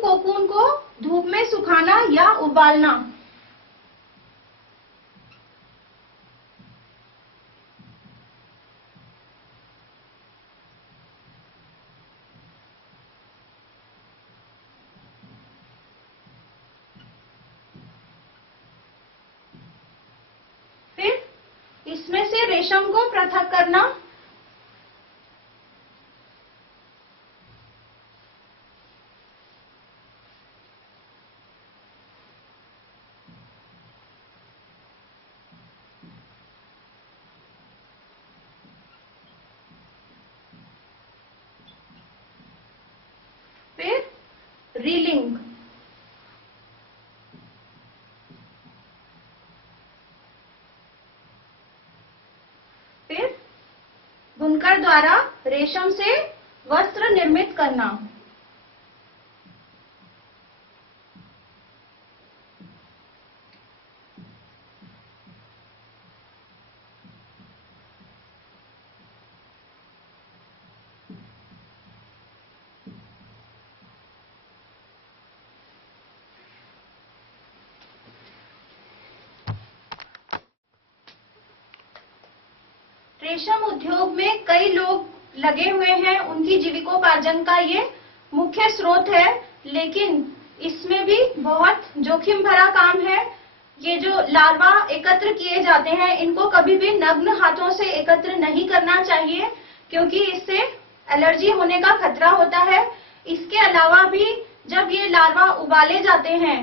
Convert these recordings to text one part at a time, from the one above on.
Cocoon को धूप में सुखाना या उबालना। फिर इसमें से रेशम को पृथक करना। फिर रीलिंग। फिर बुनकर द्वारा रेशम से वस्त्र निर्मित करना। रेशम उद्योग में कई लोग लगे हुए हैं, उनकी जीविकोपार्जन का ये मुख्य स्रोत है, लेकिन इसमें भी बहुत जोखिम भरा काम है। ये जो लार्वा एकत्र किए जाते हैं, इनको कभी भी नग्न हाथों से एकत्र नहीं करना चाहिए, क्योंकि इससे एलर्जी होने का खतरा होता है। इसके अलावा भी जब ये लार्वा उबाले जाते हैं,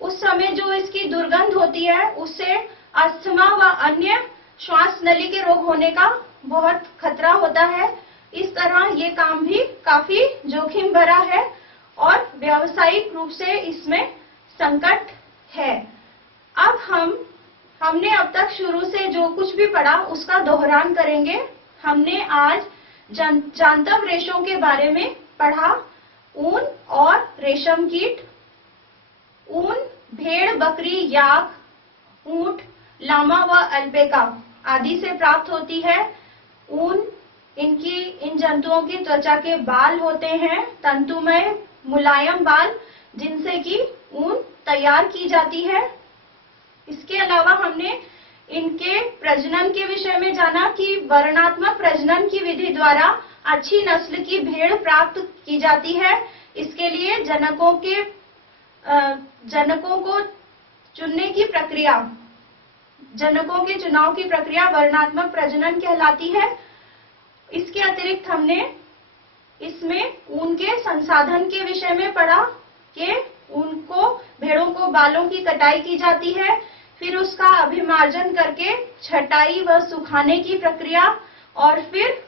उस समय जो इसकी दुर्गंध होती है, उससे अस्थमा व अन्य श्वास नली के रोग होने का बहुत खतरा होता है। इस तरह ये काम भी काफी जोखिम भरा है और व्यावसायिक रूप से इसमें संकट है। अब हमने अब तक शुरू से जो कुछ भी पढ़ा उसका दोहरान करेंगे। हमने आज जांतव रेशों के बारे में पढ़ा। ऊन और रेशम कीट। ऊन भेड़, बकरी, याक, ऊंट, लामा व अल्पेका आदि से प्राप्त होती है। ऊन इन जंतुओं की त्वचा के बाल होते हैं, तंतुमय मुलायम बाल, जिनसे कि ऊन तैयार की जाती है। इसके अलावा हमने इनके प्रजनन के विषय में जाना कि वर्णात्मक प्रजनन की विधि द्वारा अच्छी नस्ल की भेड़ प्राप्त की जाती है। इसके लिए जनकों को चुनने की प्रक्रिया, जनकों के चुनाव की प्रक्रिया वर्णात्मक प्रजनन कहलाती है। इसके अतिरिक्त हमने इसमें ऊन के संसाधन के विषय में पढ़ा कि ऊन को, भेड़ों को बालों की कटाई की जाती है, फिर उसका अभिमार्जन करके छटाई व सुखाने की प्रक्रिया, और फिर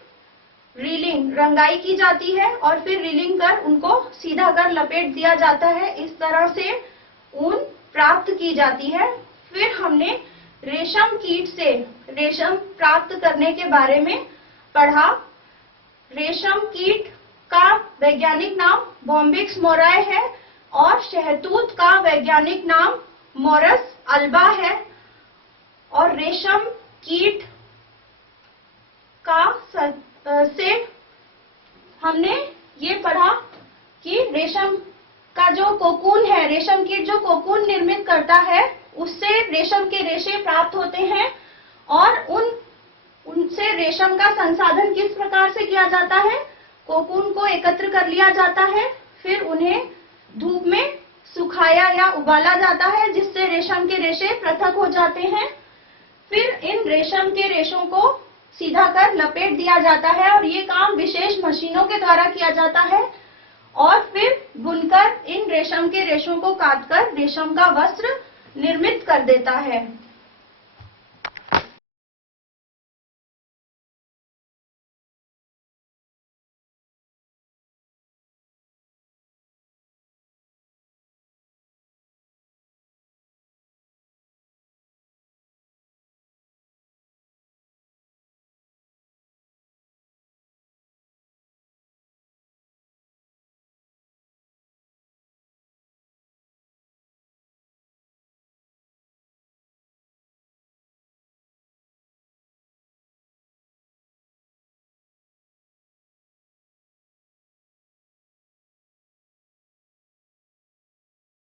रीलिंग, रंगाई की जाती है, और फिर रीलिंग कर उनको सीधा कर लपेट दिया जाता है। इस तरह से ऊन प्राप्त की जाती है। फिर हमने रेशम कीट से रेशम प्राप्त करने के बारे में पढ़ा। रेशम कीट का वैज्ञानिक नाम बॉम्बिक्स मोराए है और शहतूत का वैज्ञानिक नाम मोरस अल्बा है। और रेशम कीट का से हमने ये पढ़ा कि रेशम का जो कोकून है, रेशम कीट जो कोकून निर्मित करता है, उससे रेशम के रेशे प्राप्त होते हैं, और उनसे रेशम का संसाधन किस प्रकार से किया जाता है। कोकून को एकत्र कर लिया जाता है, फिर उन्हें धूप में सुखाया या उबाला जाता है, जिससे रेशम के रेशे पृथक हो जाते हैं। फिर इन रेशम के रेशों को सीधा कर लपेट दिया जाता है, और ये काम विशेष मशीनों के द्वारा किया जाता है। और फिर बुनकर इन रेशम के रेशों को काटकर रेशम का वस्त्र निर्मित कर देता है।